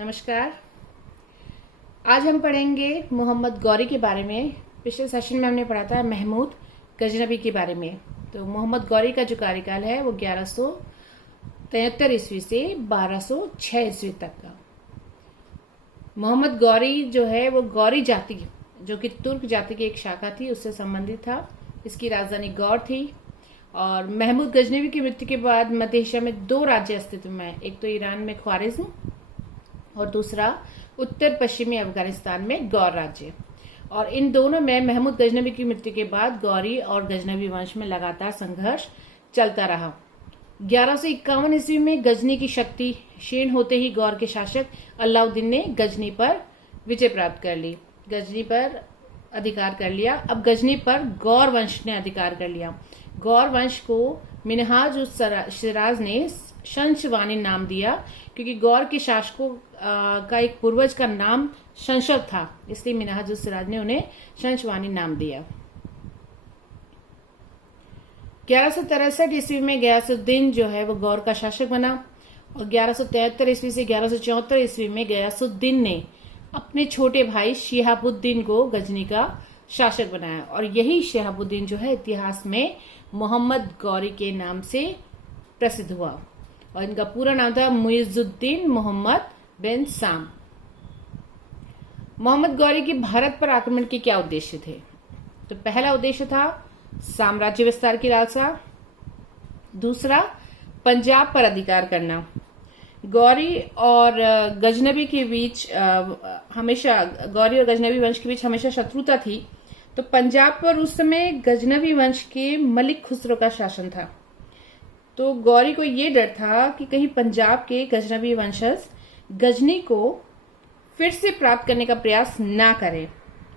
नमस्कार। आज हम पढ़ेंगे मोहम्मद गौरी के बारे में। पिछले सेशन में हमने पढ़ा था महमूद गजनबी के बारे में। तो मोहम्मद गौरी का जो कार्यकाल है वो 1173 ईस्वी से 1206 ईस्वी तक का। मोहम्मद गौरी जो है वो गौरी जाति, जो कि तुर्क जाति की एक शाखा थी, उससे संबंधित था। इसकी राजधानी गौर थी। और महमूद गजनबी की मृत्यु के बाद मध्य एशिया में दो राज्य अस्तित्व में, एक तो ईरान में ख्वारिज्म और दूसरा उत्तर पश्चिमी अफगानिस्तान में गौर राज्य। और इन दोनों में महमूद गजनबी की मृत्यु के बाद गौरी और गजनबी वंश में लगातार संघर्ष चलता रहा। 1151 ईस्वी में गजनी की शक्ति क्षीण होते ही गौर के शासक अलाउद्दीन ने गजनी पर विजय प्राप्त कर ली, गजनी पर अधिकार कर लिया। अब गजनी पर गौर वंश ने अधिकार कर लिया। गौर वंश को मिनहाज उस सिराज ने शंशवानी नाम दिया, क्योंकि गौर के शासकों का एक पूर्वज का नाम शंशव था, इसलिए मिनहाज उस सिराज ने उन्हें शंशवानी नाम दिया। 1163 ईस्वी में गयासुद्दीन जो है वो गौर का शासक बना। और 1173 ईस्वी से 1174 ईस्वी में गयासुद्दीन ने अपने छोटे भाई शिहाबुद्दीन को गजनी का शासक बनाया। और यही शिहाबुद्दीन जो है इतिहास में मोहम्मद गौरी के नाम से प्रसिद्ध हुआ। और इनका पूरा नाम था मुइजुद्दीन मोहम्मद बिन साम। मोहम्मद गौरी के भारत पर आक्रमण के क्या उद्देश्य थे? तो पहला उद्देश्य था साम्राज्य विस्तार की लालसा, दूसरा पंजाब पर अधिकार करना। गौरी और गजनबी के बीच हमेशा, गौरी और गजनबी वंश के बीच हमेशा शत्रुता थी। तो पंजाब पर उस समय गजनबी वंश के मलिक खुसरो का शासन था। तो गौरी को ये डर था कि कहीं पंजाब के गजनबी वंशज गजनी को फिर से प्राप्त करने का प्रयास ना करें,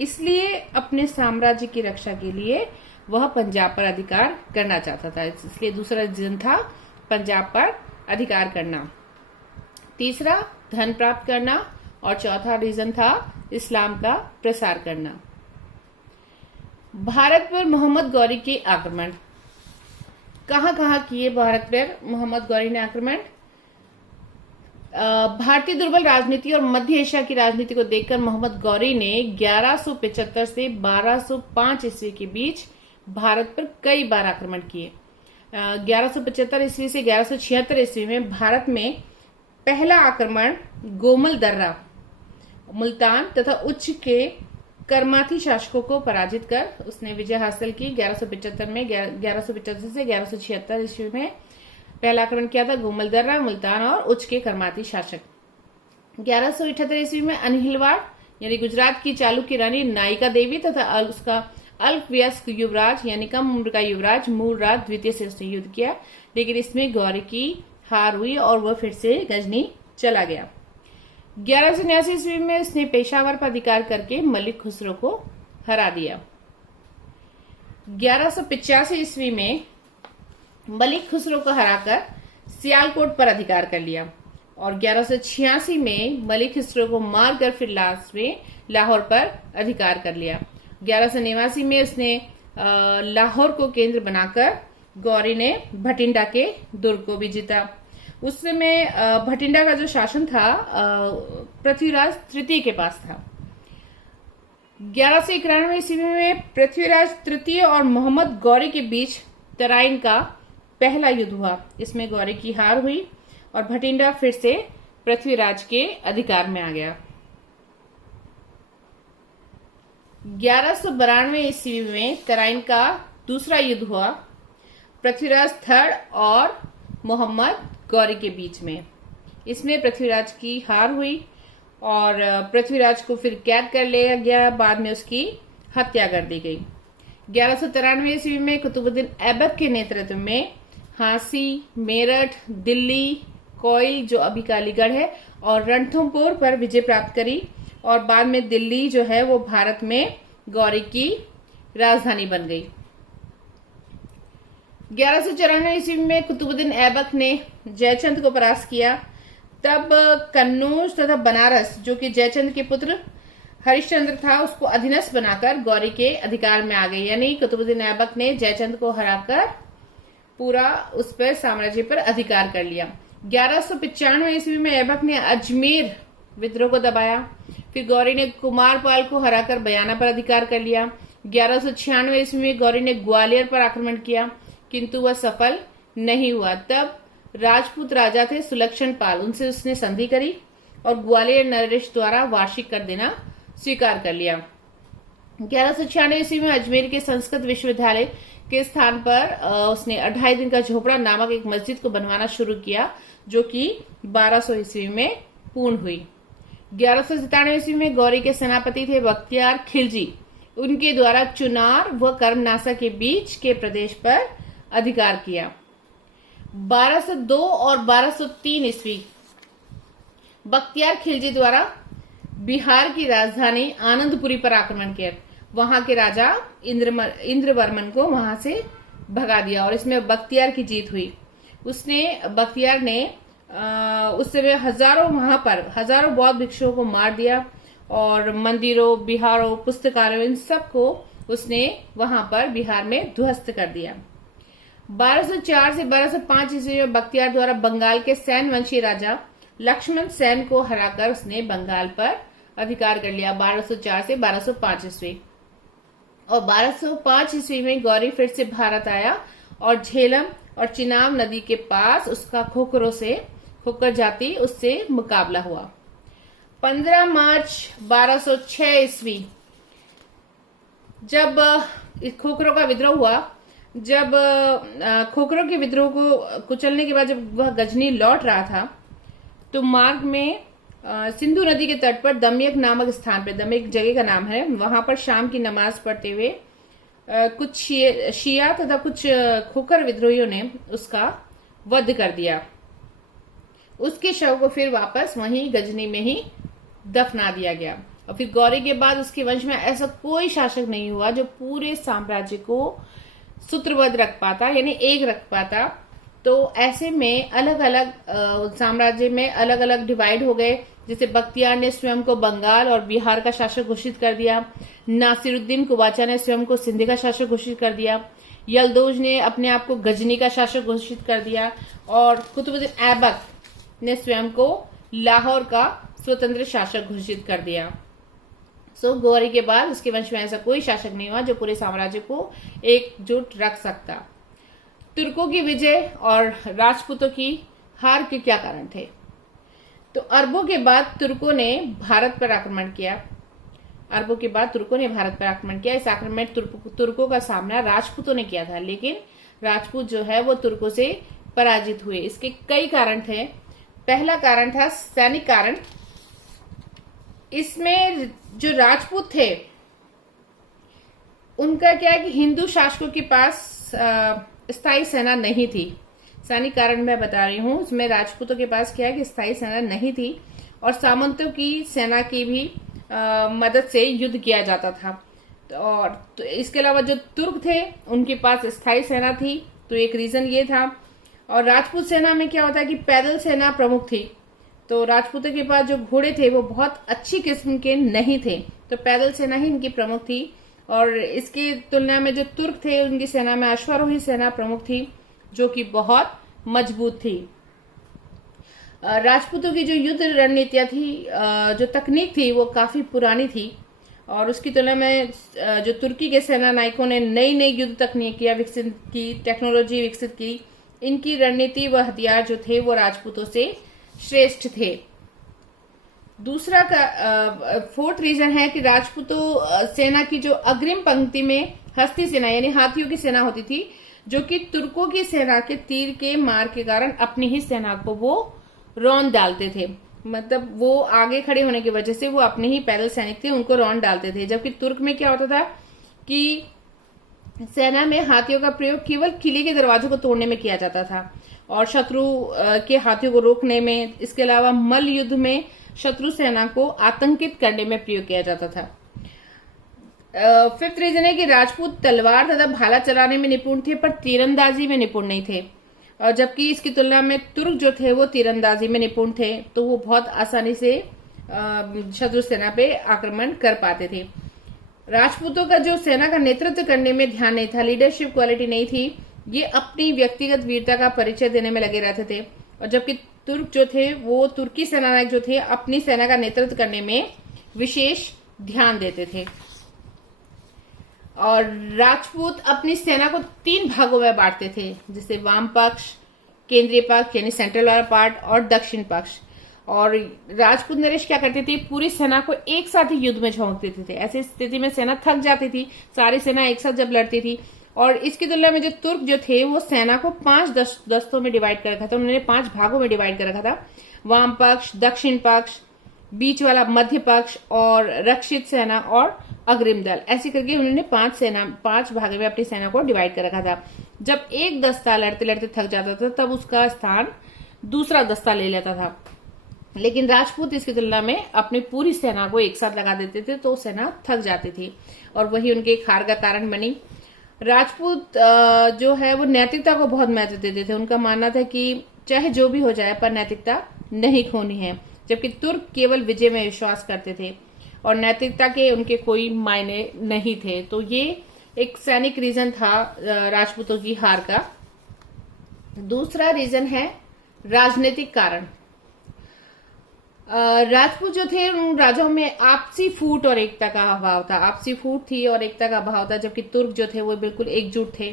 इसलिए अपने साम्राज्य की रक्षा के लिए वह पंजाब पर अधिकार करना चाहता था। इसलिए दूसरा रीजन था पंजाब पर अधिकार करना, तीसरा धन प्राप्त करना और चौथा रीजन था इस्लाम का प्रसार करना। भारत पर मोहम्मद गौरी के आक्रमण कहाँ किए? भारत पर मोहम्मद गौरी ने आक्रमण भारतीय दुर्बल राजनीति और मध्य एशिया की राजनीति को देखकर मोहम्मद गौरी ने 1175 से 1205 ईस्वी के बीच भारत पर कई बार आक्रमण किए। 1175 ईस्वी से 1176 ईस्वी में भारत में पहला आक्रमण गोमल दर्रा, मुल्तान तथा उच्च के करमाथी शासकों को पराजित कर उसने विजय हासिल की। 1175 से 1176 ईस्वी में पहला आक्रमण किया था गोमल दर्रा, मुल्तान और उच्च के करमाती शासक। 1178 ईस्वी में अनहिलवाड़ यानी गुजरात की चालुक्य रानी नायिका देवी तथा उसका अल्पवयस्क युवराज यानी कम उम्र का युवराज मूलराज द्वितीय से उसने युद्ध किया, लेकिन इसमें गौरी की हार हुई और वह फिर से गजनी चला गया। 1179 ईस्वी में उसने पेशावर पर अधिकार करके मलिक खुसरो को हरा दिया। 1185 ईस्वी में मलिक खुसरो को हराकर सियालकोट पर अधिकार कर लिया। और 1186 में मलिक खुसरो को मारकर फिर लास्ट में लाहौर पर अधिकार कर लिया। 1189 में उसने लाहौर को केंद्र बनाकर गौरी ने भटिंडा के दुर्ग को भी जीता। उस समय भटिंडा का जो शासन था पृथ्वीराज तृतीय के पास था। 1191 ईस्वी में पृथ्वीराज तृतीय और मोहम्मद गौरी के बीच तराइन का पहला युद्ध हुआ। इसमें गौरी की हार हुई और भटिंडा फिर से पृथ्वीराज के अधिकार में आ गया। 1192 ईस्वी में तराइन का दूसरा युद्ध हुआ पृथ्वीराज थर्ड और मोहम्मद गौरी के बीच में। इसमें पृथ्वीराज की हार हुई और पृथ्वीराज को फिर कैद कर लिया गया, बाद में उसकी हत्या कर दी गई। 1193 ईस्वी में कुतुबुद्दीन ऐबक के नेतृत्व में हांसी, मेरठ, दिल्ली, कोइल जो अभी का अलीगढ़ है और रणथंभौर पर विजय प्राप्त करी। और बाद में दिल्ली जो है वो भारत में गौरी की राजधानी बन गई। 1194 ईस्वी में कुतुबुद्दीन ऐबक ने जयचंद को परास्त किया। तब कन्नौज तथा बनारस जो कि जयचंद के पुत्र हरिश्चंद्र था उसको अधीनस्थ बनाकर गौरी के अधिकार में आ गई। यानी कुतुबुद्दीन ऐबक ने जयचंद को हराकर पूरा उस पर साम्राज्य पर अधिकार कर लिया। 1195 ईस्वी में ऐबक ने अजमेर विद्रोह को दबाया। फिर गौरी ने कुमारपाल को हराकर बयाना पर अधिकार कर लिया। 1196 ईस्वी में गौरी ने ग्वालियर पर आक्रमण किया, किंतु वह सफल नहीं हुआ। तब राजपूत राजा थे सुलक्षण पाल, उनसे उसने संधि करी और ग्वालियर नरेश द्वारा वार्षिक कर देना स्वीकार कर लिया। 1196 ईस्वी में अजमेर के संस्कृत विश्वविद्यालय के स्थान पर उसने 28 दिन का झोपड़ा नामक एक मस्जिद को बनवाना शुरू किया, जो कि 1200 ईस्वी में पूर्ण हुई। 1197 ईस्वी में गौरी के सेनापति थे बख्तियार खिलजी, उनके द्वारा चुनार व कर्मनासा के बीच के प्रदेश पर अधिकार किया। 1202 और 1203 ईस्वी बख्तियार खिलजी द्वारा बिहार की राजधानी आनंदपुरी पर आक्रमण किया। वहां के राजा इंद्रवर्मन को वहां से भगा दिया और इसमें बख्तियार की जीत हुई। बख्तियार ने उस समय हजारों बौद्ध भिक्षुओं को मार दिया और मंदिरों, बिहारों, पुस्तकालयों, इन सबको उसने वहां पर बिहार में ध्वस्त कर दिया। 1204 से 1205 ईस्वी में बख्तियार द्वारा बंगाल के सैन वंशी राजा लक्ष्मण सेन को हराकर उसने बंगाल पर अधिकार कर लिया। 1204 से 1205 ईस्वी और 1205 ईस्वी में गौरी फिर से भारत आया और झेलम और चिनाब नदी के पास उसका खोखर जाति उससे मुकाबला हुआ। 15 मार्च 1206 ईस्वी जब खोखरों का विद्रोह हुआ, जब खोखरों के विद्रोह को कुचलने के बाद जब वह गजनी लौट रहा था, तो मार्ग में सिंधु नदी के तट पर दमयक नामक स्थान पर, दमयक जगह का नाम है, वहां पर शाम की नमाज पढ़ते हुए कुछ शिया तथा कुछ खोखर विद्रोहियों ने उसका वध कर दिया। उसके शव को फिर वापस वहीं गजनी में ही दफना दिया गया। और फिर गौरी के बाद उसके वंश में ऐसा कोई शासक नहीं हुआ जो पूरे साम्राज्य को सूत्रबद्ध रख पाता, यानी एक रख पाता। तो ऐसे में अलग अलग साम्राज्य में अलग अलग डिवाइड हो गए। जैसे बख्तियार ने स्वयं को बंगाल और बिहार का शासक घोषित कर दिया, नासिरुद्दीन कुबाचा ने स्वयं को सिंध का शासक घोषित कर दिया, यलदौज ने अपने आप को गजनी का शासक घोषित कर दिया और कुतुबुद्दीन ऐबक ने स्वयं को लाहौर का स्वतंत्र शासक घोषित कर दिया। गौरी के बाद उसके वंश में ऐसा कोई शासक नहीं हुआ जो पूरे साम्राज्य को एकजुट रख सकता। तुर्कों की विजय और राजपूतों की हार के क्या कारण थे? तो अरबों के बाद तुर्कों ने भारत पर आक्रमण किया। इस आक्रमण में तुर्कों का सामना राजपूतों ने किया था, लेकिन राजपूत जो है वो तुर्कों से पराजित हुए। इसके कई कारण थे। पहला कारण था सैनिक कारण। इसमें जो राजपूत थे उनका क्या है कि हिंदू शासकों के पास स्थायी सेना नहीं थी। सैनिक कारण मैं बता रही हूँ, उसमें राजपूतों के पास क्या है कि स्थायी सेना नहीं थी और सामंतों की सेना की भी मदद से युद्ध किया जाता था। तो इसके अलावा जो तुर्क थे उनके पास स्थायी सेना थी, तो एक रीजन ये था। और राजपूत सेना में क्या होता है कि पैदल सेना प्रमुख थी, तो राजपूतों के पास जो घोड़े थे वो बहुत अच्छी किस्म के नहीं थे, तो पैदल सेना ही इनकी प्रमुख थी। और इसकी तुलना में जो तुर्क थे उनकी सेना में अश्वारोही सेना प्रमुख थी, जो कि बहुत मजबूत थी। राजपूतों की जो युद्ध रणनीतियां थी, जो तकनीक थी, वो काफी पुरानी थी और उसकी तुलना में जो तुर्की के सेना नायकों ने नई नई युद्ध तकनीकियां विकसित की, टेक्नोलॉजी विकसित की, इनकी रणनीति व हथियार जो थे वो राजपूतों से श्रेष्ठ थे। दूसरा फोर्थ रीजन है कि राजपूतों सेना की जो अग्रिम पंक्ति में हस्ती सेना यानी हाथियों की सेना होती थी, जो कि तुर्कों की सेना के तीर के मार के कारण अपनी ही सेना को वो रौंद डालते थे। मतलब वो आगे खड़े होने की वजह से वो अपने ही पैदल सैनिक थे, उनको रौंद डालते थे। जबकि तुर्क में क्या होता था कि सेना में हाथियों का प्रयोग केवल किले के दरवाजों को तोड़ने में किया जाता था और शत्रु के हाथियों को रोकने में, इसके अलावा मल्ल युद्ध में शत्रु सेना को आतंकित करने में प्रयोग किया जाता था। फिफ्थ रीजन है कि राजपूत तलवार तथा भाला चलाने में निपुण थे पर तीरंदाजी में निपुण नहीं थे, और जबकि इसकी तुलना में तुर्क जो थे वो तीरंदाजी में निपुण थे, तो वो बहुत आसानी से शत्रु सेना पे आक्रमण कर पाते थे। राजपूतों का जो सेना का नेतृत्व करने में ध्यान नहीं था, लीडरशिप क्वालिटी नहीं थी, ये अपनी व्यक्तिगत वीरता का परिचय देने में लगे रहते थे। और जबकि तुर्क जो थे वो तुर्की सेनानायक जो थे अपनी सेना का नेतृत्व करने में विशेष ध्यान देते थे। और राजपूत अपनी सेना को 3 भागों में बांटते थे, जैसे वाम पक्ष, केंद्रीय पक्ष यानी सेंट्रल वाला पार्ट, और दक्षिण पक्ष। और राजपूत नरेश क्या करते थे, पूरी सेना को एक साथ ही युद्ध में झोंक देते थे। ऐसी स्थिति में सेना थक जाती थी, सारी सेना एक साथ जब लड़ती थी। और इसकी तुलना में जो तुर्क जो थे वो सेना को 5 दस्तों में डिवाइड कर रखा था, उन्होंने 5 भागों में डिवाइड कर रखा था। वाम पक्ष, दक्षिण पक्ष, बीच वाला मध्य पक्ष, और रक्षित सेना और अग्रिम दल, ऐसे करके उन्होंने 5 भागों में अपनी सेना को डिवाइड कर रखा था। जब एक दस्ता लड़ते लड़ते थक जाता था तब उसका स्थान दूसरा दस्ता ले लेता था। लेकिन राजपूत इसकी तुलना में अपनी पूरी सेना को एक साथ लगा देते थे तो सेना थक जाती थी, और वही उनके हार का कारण बनी। राजपूत जो है वो नैतिकता को बहुत महत्व देते थे। उनका मानना था कि चाहे जो भी हो जाए पर नैतिकता नहीं खोनी है, जबकि तुर्क केवल विजय में विश्वास करते थे और नैतिकता के उनके कोई मायने नहीं थे। तो ये एक सैनिक रीजन था राजपूतों की हार का। दूसरा रीजन है राजनीतिक कारण। राजपूत जो थे उन राजाओं में आपसी फूट और एकता का अभाव था, आपसी फूट थी और एकता का अभाव था, जबकि तुर्क जो थे वो बिल्कुल एकजुट थे।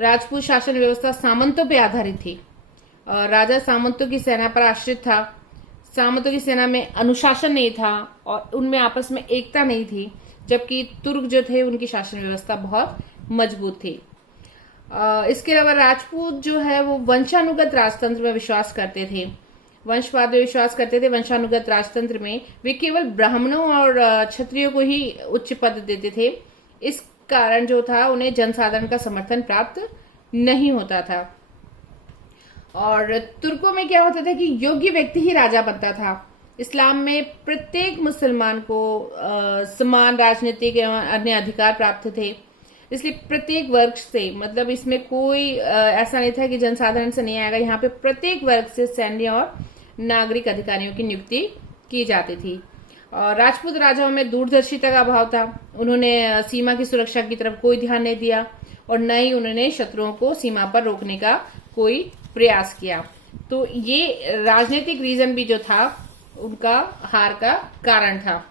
राजपूत शासन व्यवस्था सामंतों पे आधारित थी। राजा सामंतों की सेना पर आश्रित था। सामंतों की सेना में अनुशासन नहीं था और उनमें आपस में एकता नहीं थी, जबकि तुर्क जो थे उनकी शासन व्यवस्था बहुत मजबूत थी। इसके अलावा राजपूत जो है वो वंशानुगत राजतंत्र में विश्वास करते थे, वंशवाद में विश्वास करते थे। वंशानुगत राजतंत्र में वे केवल ब्राह्मणों और क्षत्रियों को ही उच्च पद देते थे। इस कारण जो था उन्हें जनसाधारण का समर्थन प्राप्त नहीं होता था। और तुर्कों में क्या होता था कि योग्य व्यक्ति ही राजा बनता था। इस्लाम में प्रत्येक मुसलमान को समान राजनीतिक एवं अन्य अधिकार प्राप्त थे, इसलिए प्रत्येक वर्ग से, मतलब इसमें कोई ऐसा नहीं था कि जनसाधारण से नहीं आएगा, यहाँ पे प्रत्येक वर्ग से सैन्य और नागरिक अधिकारियों की नियुक्ति की जाती थी। और राजपूत राजाओं में दूरदर्शिता का अभाव था। उन्होंने सीमा की सुरक्षा की तरफ कोई ध्यान नहीं दिया और न ही उन्होंने शत्रुओं को सीमा पर रोकने का कोई प्रयास किया। तो ये राजनीतिक रीजन भी जो था उनका हार का कारण था।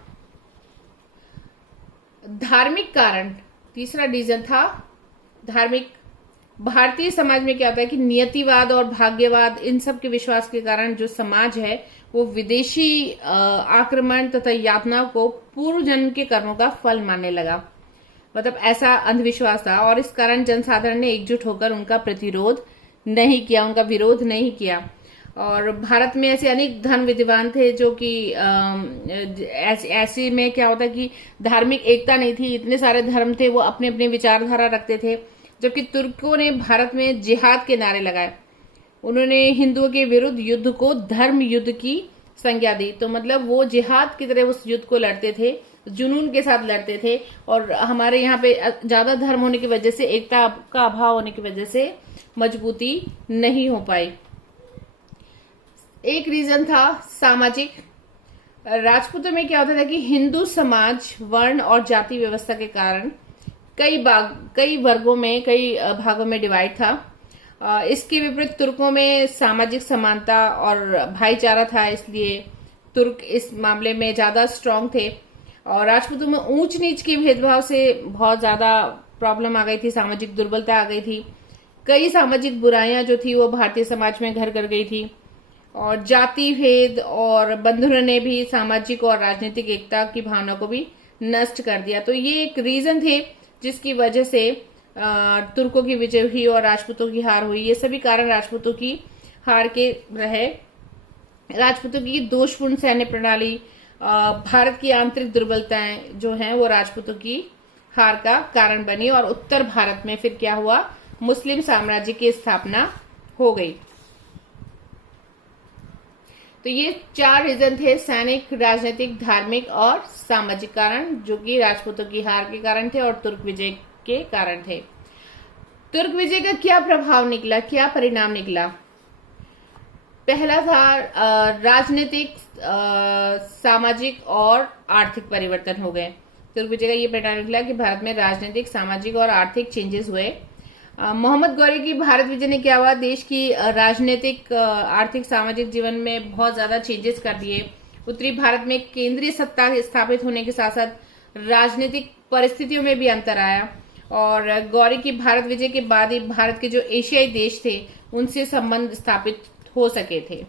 धार्मिक कारण, तीसरा रीजन था धार्मिक। भारतीय समाज में क्या होता है कि नियतिवाद और भाग्यवाद, इन सब के विश्वास के कारण जो समाज है वो विदेशी आक्रमण तथा यातनाओं को पूर्व जन्म के कर्मों का फल मानने लगा। मतलब ऐसा अंधविश्वास था और इस कारण जनसाधारण ने एकजुट होकर उनका प्रतिरोध नहीं किया, उनका विरोध नहीं किया। और भारत में ऐसे अनेक धर्म विद्वान थे जो कि ऐसे में क्या होता कि धार्मिक एकता नहीं थी, इतने सारे धर्म थे, वो अपने अपने विचारधारा रखते थे। जबकि तुर्कों ने भारत में जिहाद के नारे लगाए। उन्होंने हिंदुओं के विरुद्ध युद्ध को धर्म युद्ध की संज्ञा दी। तो मतलब वो जिहाद की तरह उस युद्ध को लड़ते थे, जुनून के साथ लड़ते थे। और हमारे यहाँ पे ज्यादा धर्म होने की वजह से, एकता का अभाव होने की वजह से मजबूती नहीं हो पाई। एक रीजन था सामाजिक। राजपूतों में क्या होता था कि हिंदू समाज वर्ण और जाति व्यवस्था के कारण कई वर्गों में, कई भागों में डिवाइड था। इसके विपरीत तुर्कों में सामाजिक समानता और भाईचारा था, इसलिए तुर्क इस मामले में ज्यादा स्ट्रांग थे। और राजपूतों में ऊंच नीच के भेदभाव से बहुत ज्यादा प्रॉब्लम आ गई थी, सामाजिक दुर्बलता आ गई थी। कई सामाजिक बुराइयां जो थी वो भारतीय समाज में घर कर गई थी। और जाति भेद और बंधनों ने भी सामाजिक और राजनीतिक एकता की भावना को भी नष्ट कर दिया। तो ये एक रीजन थे जिसकी वजह से तुर्कों की विजय हुई और राजपूतों की हार हुई। ये सभी कारण राजपूतों की हार के रहे। राजपूतों की दोषपूर्ण सैन्य प्रणाली, भारत की आंतरिक दुर्बलताएं जो हैं वो राजपूतों की हार का कारण बनी। और उत्तर भारत में फिर क्या हुआ, मुस्लिम साम्राज्य की स्थापना हो गई। तो ये 4 रीजन थे, सैनिक, राजनीतिक, धार्मिक और सामाजिक कारण, जो कि राजपूतों की हार के कारण थे और तुर्क विजय के कारण थे। तुर्क विजय का क्या प्रभाव निकला, क्या परिणाम निकला? पहला था राजनीतिक, सामाजिक और आर्थिक परिवर्तन हो गए। तुर्क विजय का ये परिणाम निकला कि भारत में राजनीतिक, सामाजिक और आर्थिक चेंजेस हुए। मोहम्मद गौरी की भारत विजय ने क्या हुआ, देश की राजनीतिक, आर्थिक, सामाजिक जीवन में बहुत ज्यादा चेंजेस कर दिए। उत्तरी भारत में केंद्रीय सत्ता स्थापित होने के साथ साथ राजनीतिक परिस्थितियों में भी अंतर आया और गौरी की भारत विजय के बाद ही भारत के जो एशियाई देश थे उनसे संबंध स्थापित हो सके थे।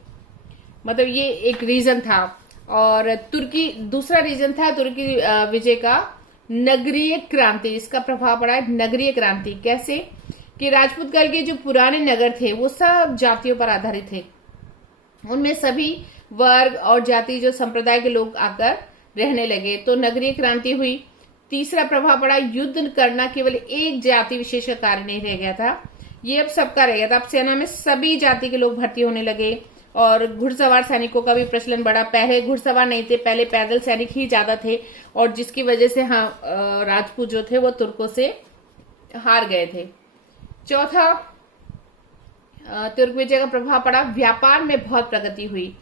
मतलब ये एक रीजन था। और तुर्की दूसरा रीजन था तुर्की विजय का नगरीय क्रांति। इसका प्रभाव पड़ा है नगरीय क्रांति। कैसे कि राजपूत काल के जो पुराने नगर थे वो सब जातियों पर आधारित थे, उनमें सभी वर्ग और जाति जो संप्रदाय के लोग आकर रहने लगे, तो नगरीय क्रांति हुई। तीसरा प्रभाव पड़ा, युद्ध करना केवल एक जाति विशेष का कार्य नहीं रह गया था, ये अब सबका रह गया था। अब सेना में सभी जाति के लोग भर्ती होने लगे और घुड़सवार सैनिकों का भी प्रचलन बढ़ा। पहले घुड़सवार नहीं थे, पहले पैदल सैनिक ही ज्यादा थे और जिसकी वजह से राजपूत जो थे वो तुर्कों से हार गए थे। चौथा, तुर्क विजय का प्रभाव पड़ा, व्यापार में बहुत प्रगति हुई।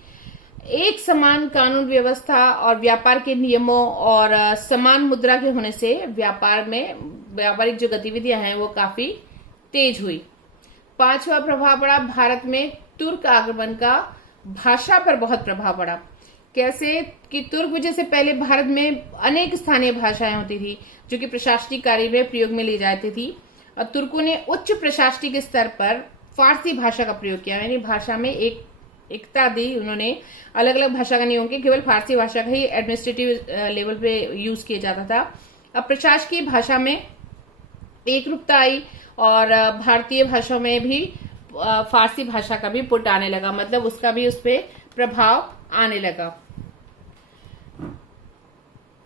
एक समान कानून व्यवस्था और व्यापार के नियमों और समान मुद्रा के होने से व्यापारिक जो गतिविधियां हैं वो काफी तेज हुई। पांचवा प्रभाव पड़ा, भारत में तुर्क आगमन का भाषा पर बहुत प्रभाव पड़ा। कैसे कि तुर्क विजय से पहले भारत में अनेक स्थानीय भाषाएं होती थी जो कि प्रशासनिक कार्य में प्रयोग में ली जाती थी। और तुर्कों ने उच्च प्रशासनिक स्तर पर फारसी भाषा का प्रयोग किया, यानी भाषा में एकता दी। उन्होंने अलग अलग भाषा का नहीं होंगे, केवल फारसी भाषा का ही एडमिनिस्ट्रेटिव लेवल पे यूज किया जाता था। अब प्रशासकीय भाषा में एकरूपता आई और भारतीय भाषा में भी फारसी भाषा का भी पुट आने लगा, मतलब उसका भी उस पर प्रभाव आने लगा।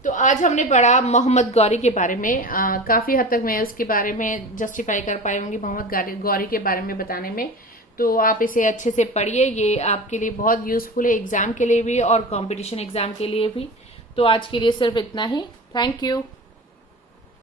तो आज हमने पढ़ा मोहम्मद गौरी के बारे में। काफी हद तक मैं उसके बारे में जस्टिफाई कर पाई होंगी मोहम्मद गौरी के बारे में बताने में। तो आप इसे अच्छे से पढ़िए, ये आपके लिए बहुत यूजफुल है, एग्जाम के लिए भी और कंपटीशन एग्जाम के लिए भी। तो आज के लिए सिर्फ इतना ही। Thank you.